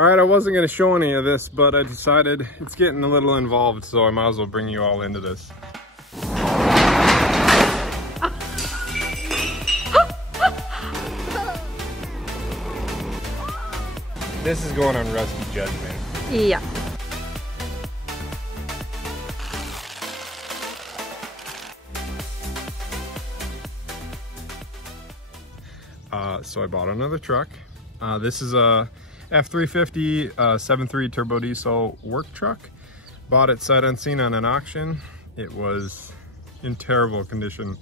All right, I wasn't gonna show any of this, but I decided it's getting a little involved, so I might as well bring you all into this. This is going on Rusty Judgment. Yeah. So I bought another truck. This is a F350 7.3 turbo diesel work truck. Bought it sight unseen on an auction. It was in terrible condition.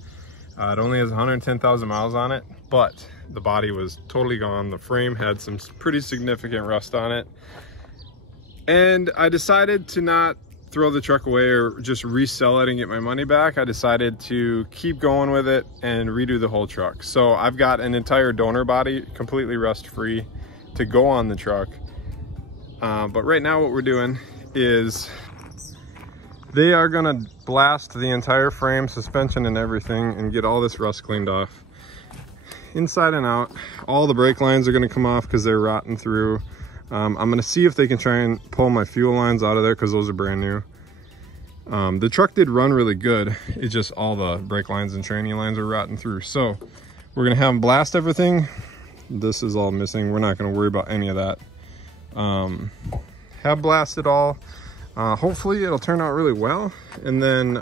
It only has 110,000 miles on it, but the body was totally gone. The frame had some pretty significant rust on it. And I decided to not throw the truck away or just resell it and get my money back. I decided to keep going with it and redo the whole truck. So I've got an entire donor body completely rust free to go on the truck. But right now what we're doing is they are gonna blast the entire frame, suspension and everything, and get all this rust cleaned off inside and out. All the brake lines are gonna come off because they're rotting through. I'm gonna see if they can try and pull my fuel lines out of there because those are brand new. The truck did run really good. It's just all the brake lines and tranny lines are rotting through. So we're gonna have them blast everything. This is all missing. We're not gonna worry about any of that. Have blasted all. Hopefully it'll turn out really well. And then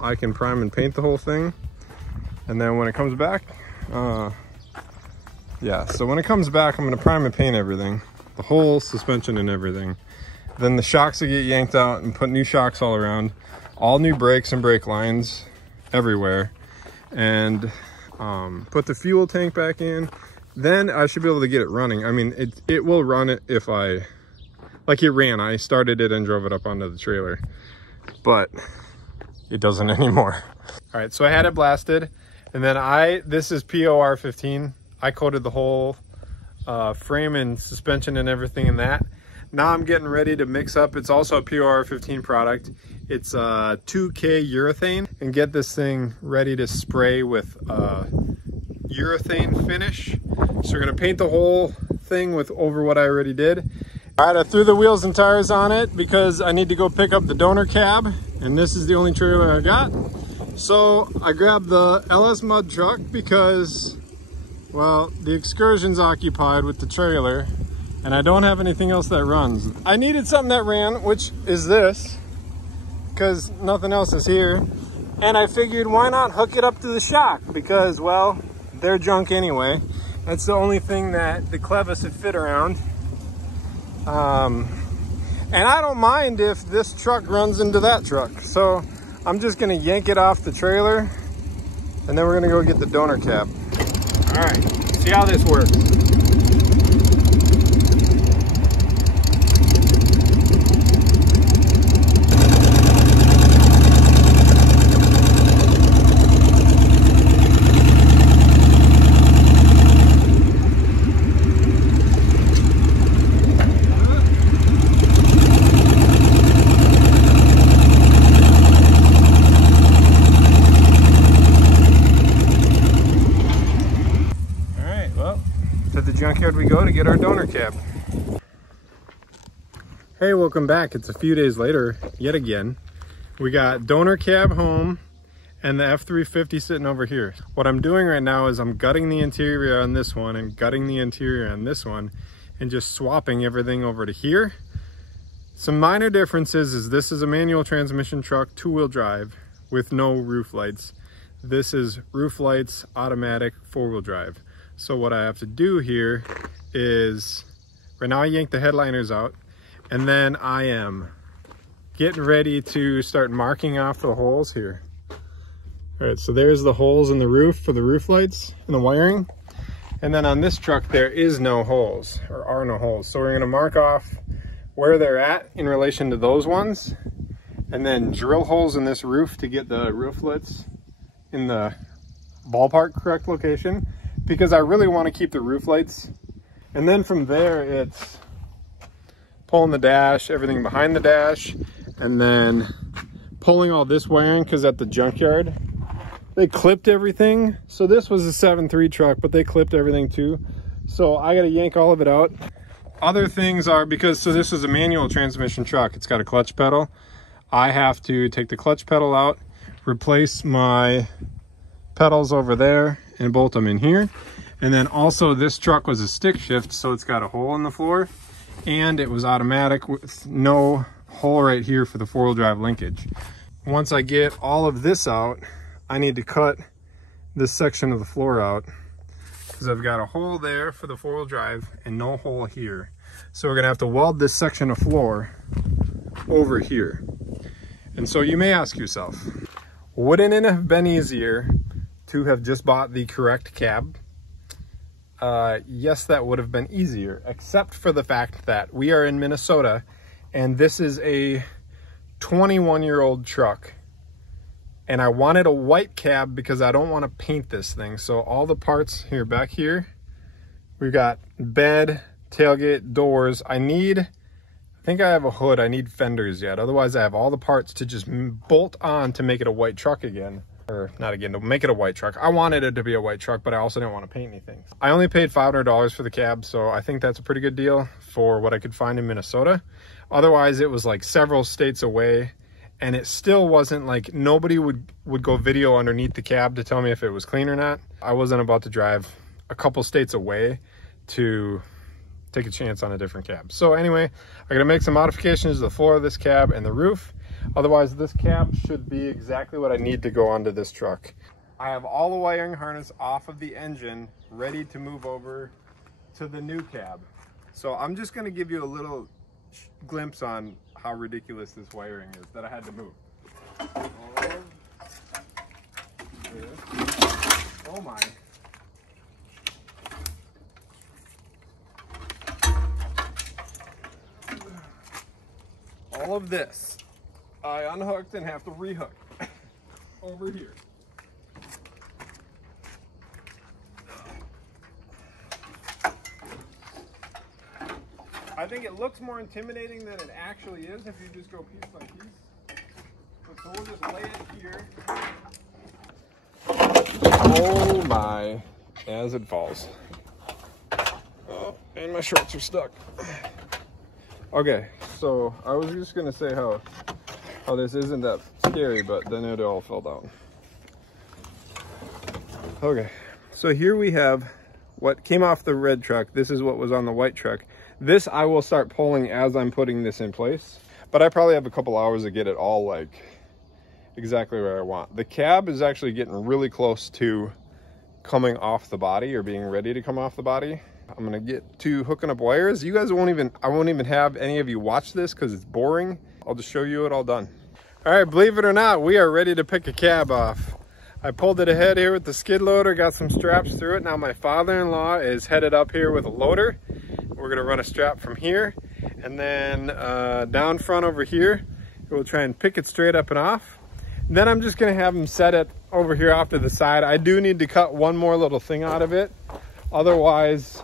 I can prime and paint the whole thing. And then when it comes back, yeah, so when it comes back, I'm gonna prime and paint everything. The whole suspension and everything. Then the shocks will get yanked out and put new shocks all around. All new brakes and brake lines everywhere. And put the fuel tank back in. Then I should be able to get it running. I mean, it will run it if like it ran. I started it and drove it up onto the trailer. But it doesn't anymore. All right, so I had it blasted. And then this is POR 15. I coated the whole frame and suspension and everything in that. Now I'm getting ready to mix up. It's also a POR 15 product. It's 2K urethane, and get this thing ready to spray with urethane finish. So we're gonna paint the whole thing over what I already did. All right, I threw the wheels and tires on it because I need to go pick up the donor cab, and this is the only trailer I got. So I grabbed the LS mud truck because, well, the Excursion's occupied with the trailer and I don't have anything else that runs. I needed something that ran, which is this, because nothing else is here. And I figured, why not hook it up to the shock? Because, well, they're junk anyway. That's the only thing that the clevis would fit around. And I don't mind if this truck runs into that truck. So I'm just gonna yank it off the trailer and then we're gonna go get the donor cab. All right, see how this works. Junkyard we go to get our donor cab. Hey, welcome back. It's a few days later yet again. We got donor cab home and the F350 sitting over here. What I'm doing right now is I'm gutting the interior on this one and gutting the interior on this one and just swapping everything over to here. Some minor differences is this is a manual transmission truck, 2-wheel drive with no roof lights. This is roof lights, automatic, 4-wheel drive. So what I have to do here is, right now I yanked the headliners out, and then I am getting ready to start marking off the holes here. All right, so there's the holes in the roof for the roof lights and the wiring. And then on this truck, there is no holes, or are no holes. So we're gonna mark off where they're at in relation to those ones, and then drill holes in this roof to get the rooflets in the ballpark correct location, because I really want to keep the roof lights. And then from there, it's pulling the dash, everything behind the dash, and then pulling all this wiring, because at the junkyard, they clipped everything. So this was a 7.3 truck, but they clipped everything too. So I got to yank all of it out, Other things are, because so this is a manual transmission truck, it's got a clutch pedal. I have to take the clutch pedal out, replace my pedals over there, and bolt them in here. And then also this truck was a stick shift, so it's got a hole in the floor, and it was automatic with no hole right here for the four-wheel drive linkage. Once I get all of this out, I need to cut this section of the floor out because I've got a hole there for the four-wheel drive and no hole here. So we're gonna have to weld this section of floor over here. And so you may ask yourself, wouldn't it have been easier to have just bought the correct cab? Yes, that would have been easier, except for the fact that we are in Minnesota and this is a 21-year-old truck. And I wanted a white cab because I don't want to paint this thing. So all the parts here, back here, we've got bed, tailgate, doors. I think I have a hood. I need fenders yet. Otherwise, I have all the parts to just bolt on to make it a white truck again. Or not again, to make it a white truck. I wanted it to be a white truck, but I also didn't want to paint anything. I only paid $500 for the cab, so I think that's a pretty good deal for what I could find in Minnesota. Otherwise, it was like several states away, and it still wasn't like, nobody would go video underneath the cab to tell me if it was clean or not. I wasn't about to drive a couple states away to take a chance on a different cab. So anyway, I'm gonna make some modifications to the floor of this cab and the roof. Otherwise, this cab should be exactly what I need to go onto this truck. I have all the wiring harness off of the engine, ready to move over to the new cab. So I'm just gonna give you a little glimpse on how ridiculous this wiring is that I had to move. Oh my. All of this I unhooked and have to rehook over here. I think it looks more intimidating than it actually is if you just go piece by piece. So we'll just lay it here. Oh my, as it falls. Oh, and my shorts are stuck. Okay, so I was just gonna say how this isn't that scary, but then it all fell down. Okay, so here we have what came off the red truck. This is what was on the white truck. This I will start pulling as I'm putting this in place, but I probably have a couple hours to get it all like exactly where I want. The cab is actually getting really close to coming off the body or being ready to come off the body. I'm gonna get to hooking up wires. You guys I won't even have any of you watch this because it's boring. I'll just show you it all done. All right, believe it or not, we are ready to pick a cab off. I pulled it ahead here with the skid loader, got some straps through it. Now my father-in-law is headed up here with a loader. We're gonna run a strap from here and then down front over here. We'll try and pick it straight up and off. And then I'm just gonna have him set it over here off to the side. I do need to cut one more little thing out of it. Otherwise,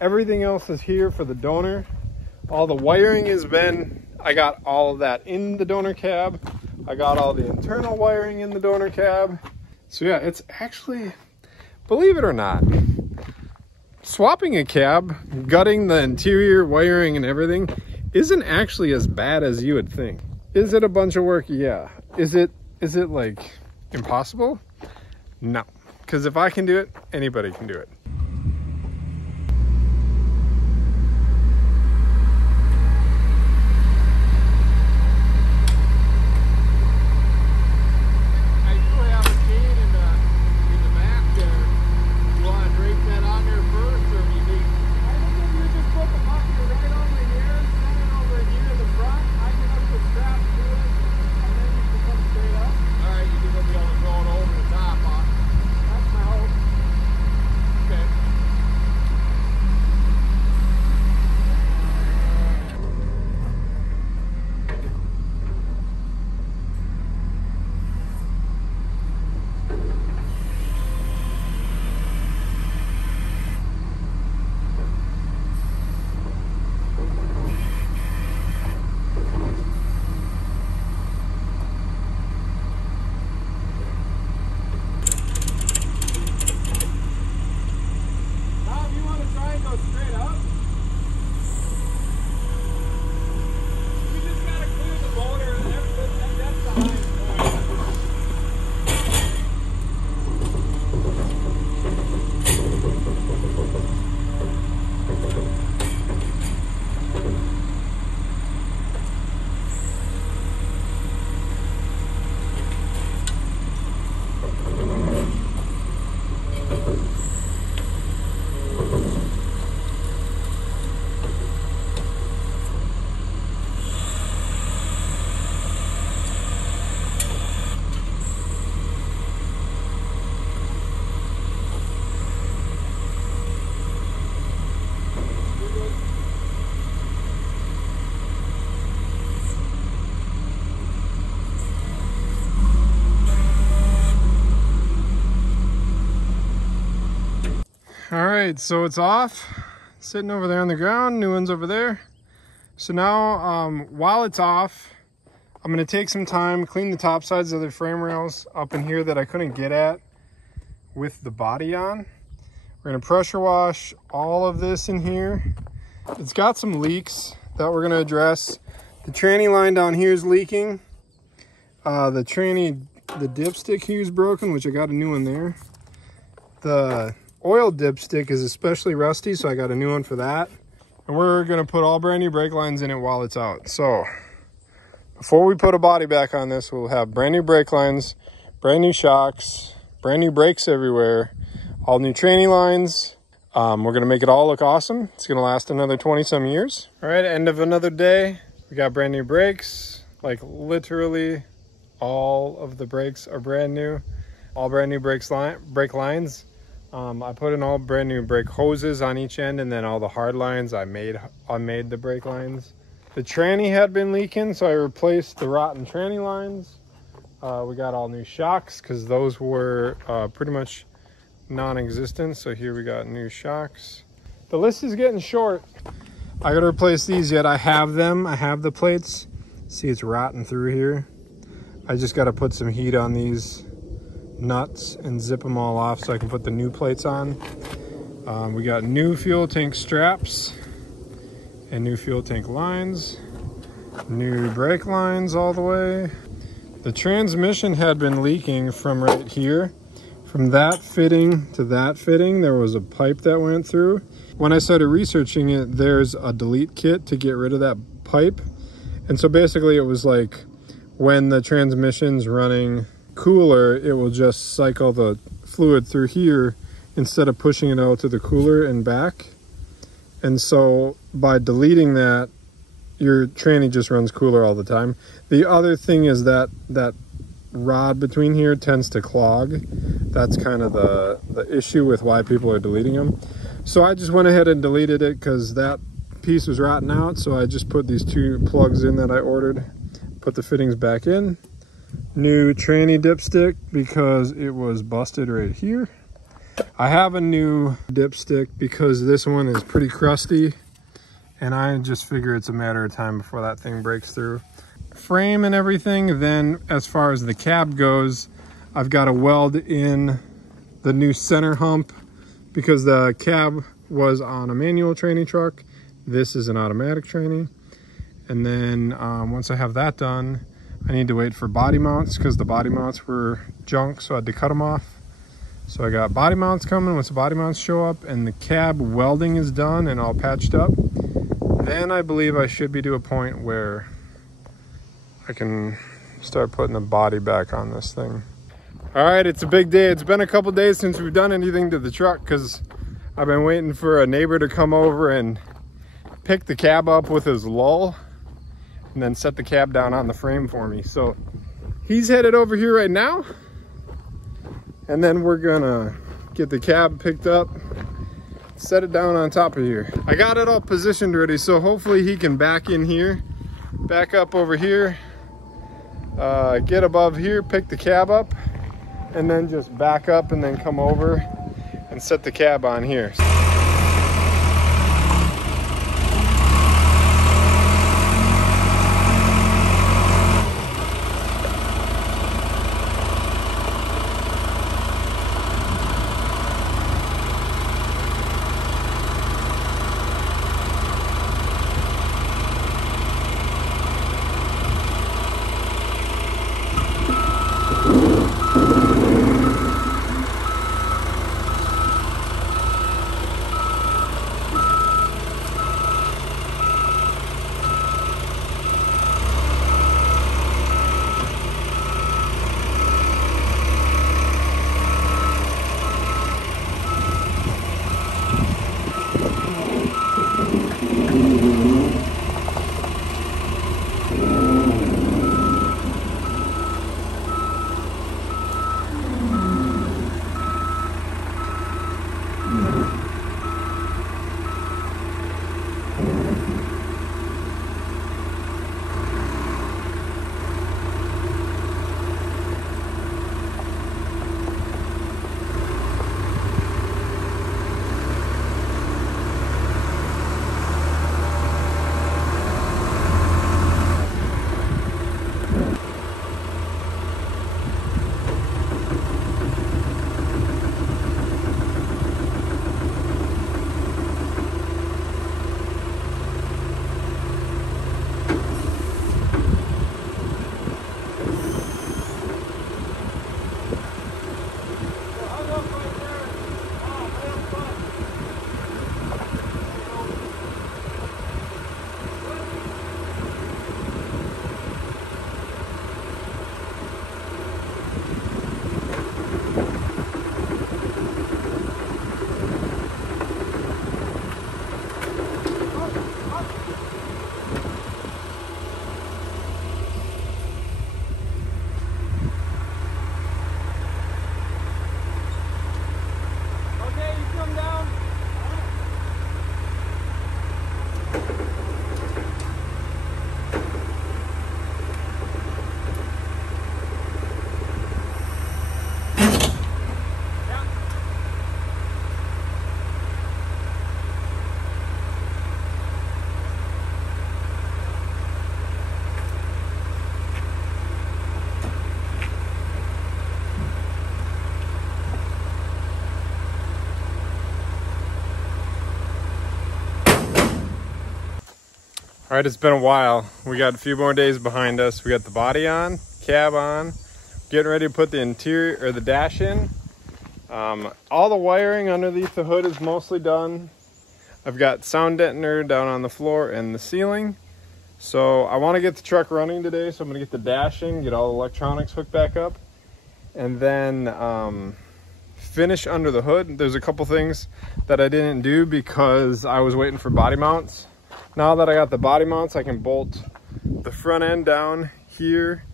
everything else is here for the donor. All the wiring has been, I got all of that in the donor cab. I got all the internal wiring in the donor cab. So yeah, it's actually, believe it or not, swapping a cab, gutting the interior wiring and everything isn't actually as bad as you would think. Is it a bunch of work? Yeah. Is it like impossible? No. Because if I can do it, anybody can do it. Okay. All right, so it's off, sitting over there on the ground, new one's over there. So now, while it's off, I'm gonna take some time, clean the top sides of the frame rails up in here that I couldn't get at with the body on. We're gonna pressure wash all of this in here. It's got some leaks that we're gonna address. The tranny line down here is leaking. The dipstick here is broken, which I got a new one there. The oil dipstick is especially rusty, so I got a new one for that. And we're gonna put all brand new brake lines in it while it's out. So before we put a body back on this, we'll have brand new brake lines, brand new shocks, brand new brakes everywhere, all new tranny lines. We're gonna make it all look awesome. It's gonna last another 20 some years. All right, end of another day. We got brand new brakes, like literally all of the brakes are brand new. All brand new brake lines. I put in all brand new brake hoses on each end, and then all the hard lines, I made the brake lines. The tranny had been leaking, so I replaced the rotten tranny lines. We got all new shocks because those were pretty much non-existent. So here we got new shocks. The list is getting short. I gotta replace these yet. I have them. I have the plates. See, it's rotten through here. I just gotta put some heat on these nuts and zip them all off so I can put the new plates on. We got new fuel tank straps and new fuel tank lines, new brake lines all the way. The transmission had been leaking from right here. From that fitting to that fitting, there was a pipe that went through. When I started researching it, there's a delete kit to get rid of that pipe. And so basically it was like when the transmission's running cooler, it will just cycle the fluid through here instead of pushing it out to the cooler and back. And so by deleting that, your tranny just runs cooler all the time. The other thing is that rod between here tends to clog. That's kind of the issue with why people are deleting them. So I just went ahead and deleted it because that piece was rotten out. So I just put these two plugs in that I ordered, put the fittings back in. New tranny dipstick because it was busted right here. I have a new dipstick because this one is pretty crusty, and I just figure it's a matter of time before that thing breaks through. Frame and everything. Then as far as the cab goes, I've got to weld in the new center hump because the cab was on a manual tranny truck. This is an automatic tranny. And then once I have that done, I need to wait for body mounts because the body mounts were junk, so I had to cut them off. So I got body mounts coming. Once the body mounts show up and the cab welding is done and all patched up, then I believe I should be to a point where I can start putting the body back on this thing. All right, it's a big day. It's been a couple days since we've done anything to the truck because I've been waiting for a neighbor to come over and pick the cab up with his lull and then set the cab down on the frame for me. So he's headed over here right now, and then we're gonna get the cab picked up, set it down on top of here. I got it all positioned ready, so hopefully he can back in here, back up over here, get above here, pick the cab up, and then just back up and then come over and set the cab on here. All right, it's been a while. We got a few more days behind us. We got the body on, cab on, getting ready to put the interior or the dash in. All the wiring underneath the hood is mostly done. I've got sound deadener down on the floor and the ceiling. So I want to get the truck running today, so I'm going to get the dash in, get all the electronics hooked back up, and then finish under the hood. There's a couple things that I didn't do because I was waiting for body mounts. Now that I got the body mounts, I can bolt the front end down here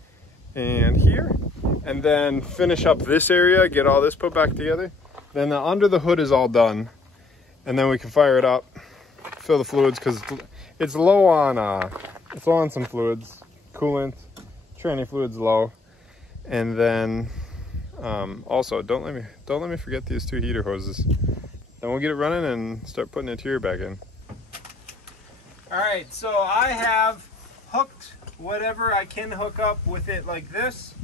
and here, and then finish up this area, get all this put back together. Then the under the hood is all done, and then we can fire it up, fill the fluids, because it's low on some fluids, coolant, tranny fluids low, and then also don't let me forget these 2 heater hoses. Then we'll get it running and start putting the interior back in. All right, so I have hooked whatever I can hook up with it like this.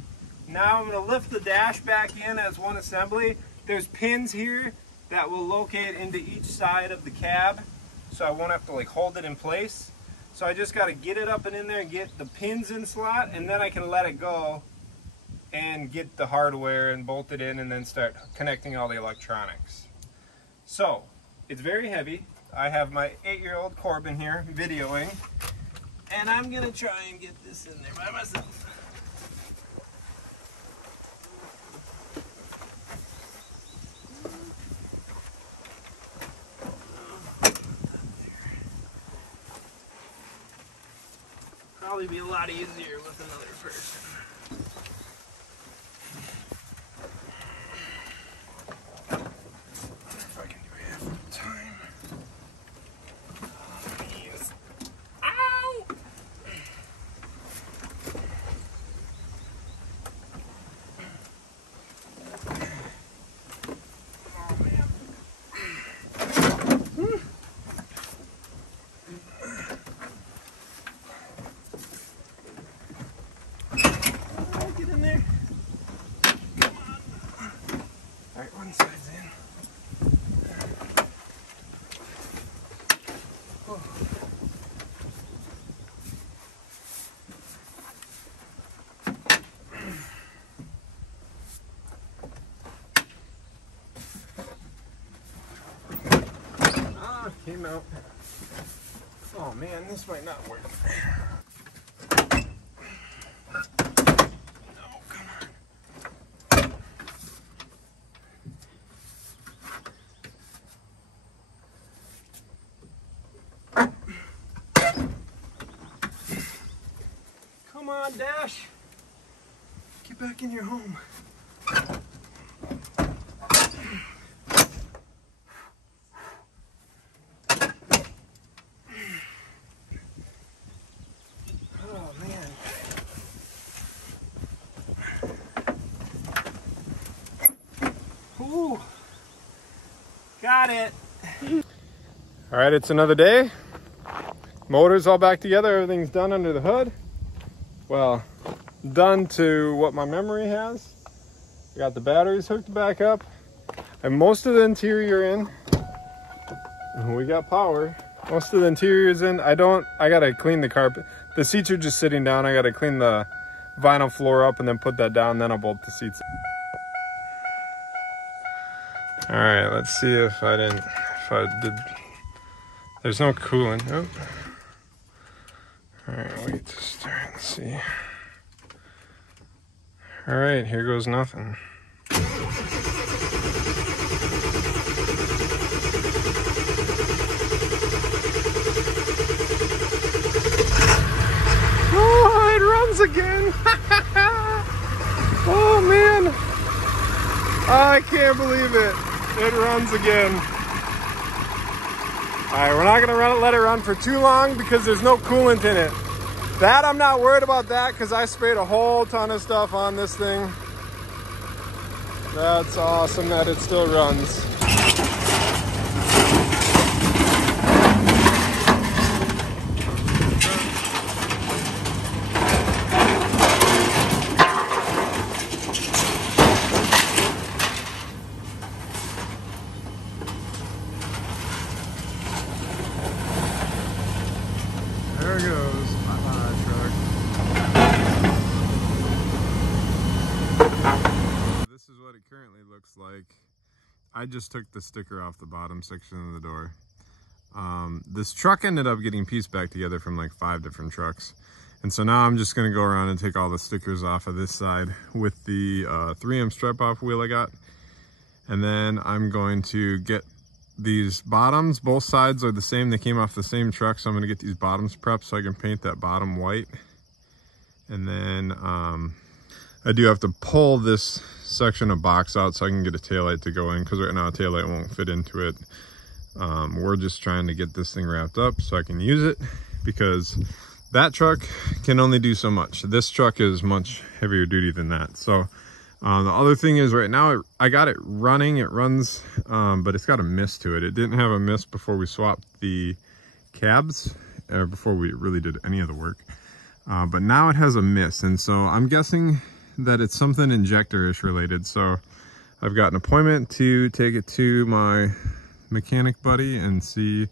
Now I'm going to lift the dash back in as one assembly. There's pins here that will locate into each side of the cab, so I won't have to like hold it in place. So I just got to get it up and in there and get the pins in slot, and then I can let it go and get the hardware and bolt it in and then start connecting all the electronics. So it's very heavy. I have my 8-year-old Corbin here videoing, and I'm gonna try and get this in there by myself. Probably be a lot easier with another person. Came out. Oh man, this might not work. No, come on. Come on, Dash. Get back in your home. Ooh, got it. All right, it's another day. Motor's all back together. Everything's done under the hood. Well, done to what my memory has. Got the batteries hooked back up. And most of the interior in. We got power. Most of the interior's in. I gotta clean the carpet. The seats are just sitting down. I gotta clean the vinyl floor up and then put that down. Then I'll bolt the seats. All right, let's see if I did. There's no coolant. Nope. All right, wait to start and see. All right, here goes nothing. Oh, it runs again. Oh man, I can't believe it. It runs again. All right, we're not gonna let it run for too long because there's no coolant in it. That I'm not worried about that because I sprayed a whole ton of stuff on this thing. That's awesome that it still runs. There it goes. Bye-bye, truck. This is what it currently looks like. I just took the sticker off the bottom section of the door. This truck ended up getting pieced back together from like 5 different trucks. And so now I'm just gonna go around and take all the stickers off of this side with the 3M stripe off wheel I got. And then I'm going to get these bottoms, both sides are the same, they came off the same truck, so I'm gonna get these bottoms prepped so I can paint that bottom white. And then I do have to pull this section of box out so I can get a taillight to go in, because right now a taillight won't fit into it. We're just trying to get this thing wrapped up so I can use it, because that truck can only do so much. This truck is much heavier duty than that. So the other thing is, right now I got it running, it runs, but it's got a mist to it. It didn't have a mist before we swapped the cabs, or before we really did any of the work. But now it has a mist, and so I'm guessing that it's something injector-ish related. So I've got an appointment to take it to my mechanic buddy and see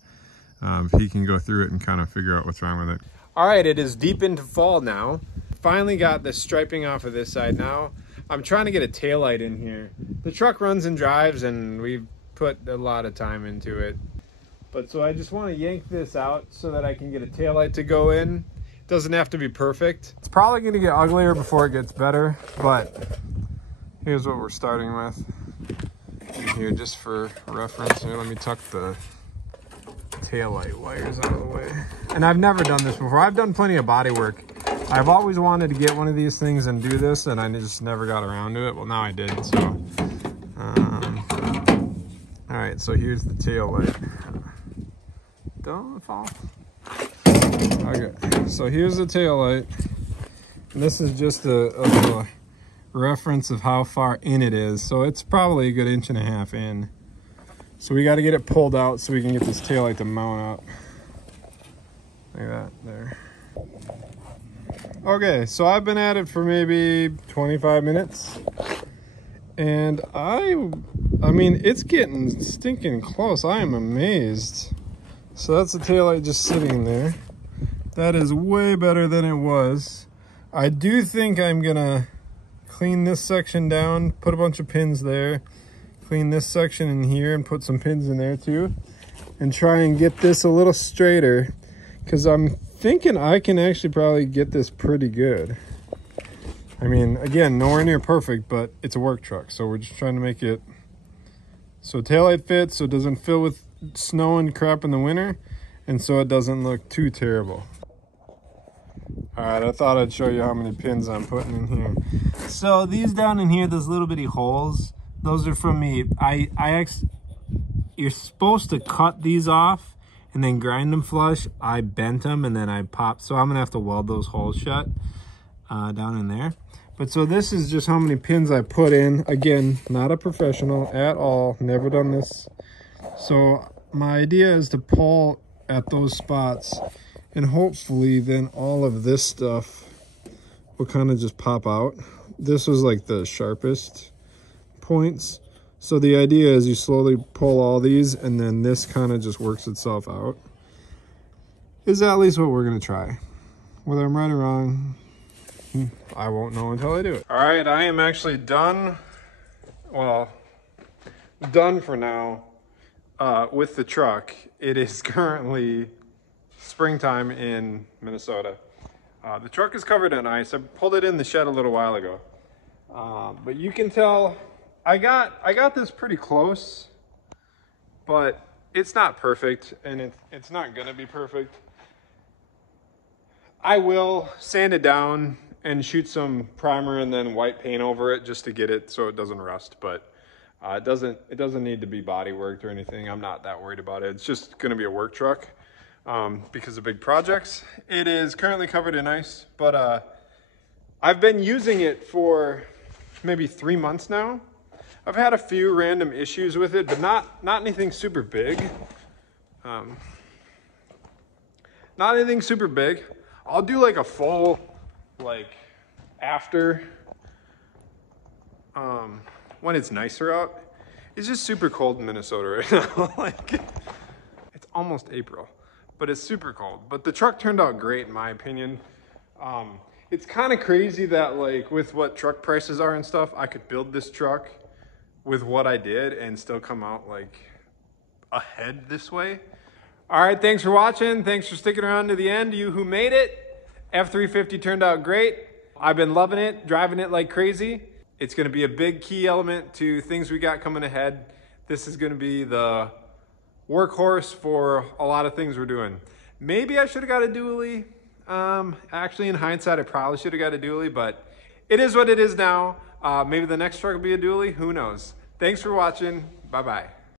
if he can go through it and kind of figure out what's wrong with it. All right, it is deep into fall now. Finally got the striping off of this side now. I'm trying to get a taillight in here. The truck runs and drives, and we've put a lot of time into it. But so I just want to yank this out so that I can get a taillight to go in. It doesn't have to be perfect. It's probably going to get uglier before it gets better, but here's what we're starting with. Here, just for reference, here, let me tuck the taillight wires out of the way. And I've never done this before. I've done plenty of body work. I've always wanted to get one of these things and do this, and I just never got around to it. Well, now I did, so. All right, so here's the tail light. Don't fall. Okay, so here's the tail light. And this is just a reference of how far in it is. So it's probably a good 1.5 inches in. So we got to get it pulled out so we can get this tail light to mount up. Like that, there. Okay, so I've been at it for maybe 25 minutes, and I mean, it's getting stinking close. I am amazed. So that's the taillight just sitting there. That is way better than it was. I do think I'm gonna clean this section down, put a bunch of pins there, clean this section in here and put some pins in there too, and try and get this a little straighter, because I'm thinking I can actually probably get this pretty good. I mean, again, nowhere near perfect, but it's a work truck, so we're just trying to make it so taillight fits, so it doesn't fill with snow and crap in the winter, and so it doesn't look too terrible. All right, I thought I'd show you how many pins I'm putting in here. So these down in here, those little bitty holes, those are from me. You're supposed to cut these off and then grind them flush. I bent them and then I popped, so I'm gonna have to weld those holes shut down in there. But so this is just how many pins I put in. Again, not a professional at all, never done this. So my idea is to pull at those spots, and hopefully then all of this stuff will kind of just pop out. This was like the sharpest points. So the idea is you slowly pull all these, and then this kind of just works itself out. Is at least what we're gonna try. Whether I'm right or wrong, I won't know until I do it. All right, I am actually done. Well, done for now with the truck. It is currently springtime in Minnesota. The truck is covered in ice. I pulled it in the shed a little while ago. But you can tell I got this pretty close, but it's not perfect, and it's not gonna be perfect. I will sand it down and shoot some primer and then white paint over it just to get it so it doesn't rust, but it doesn't need to be body worked or anything. I'm not that worried about it. It's just gonna be a work truck because of big projects. It is currently covered in ice, but I've been using it for maybe 3 months now. I've had a few random issues with it, but not anything super big. Not anything super big. I'll do like a full, like after, when it's nicer out. It's just super cold in Minnesota right now. Like, it's almost April. but it's super cold. But the truck turned out great in my opinion. It's kind of crazy that like with what truck prices are and stuff, I could build this truck with what I did and still come out like ahead this way. All right, thanks for watching. Thanks for sticking around to the end. You who made it. F350 turned out great. I've been loving it, driving it like crazy. It's gonna be a big key element to things we got coming ahead. This is gonna be the workhorse for a lot of things we're doing. Maybe I should have got a dually. Actually, in hindsight, I probably should have got a dually, but it is what it is now. Maybe the next truck will be a dually, who knows? Thanks for watching, bye-bye.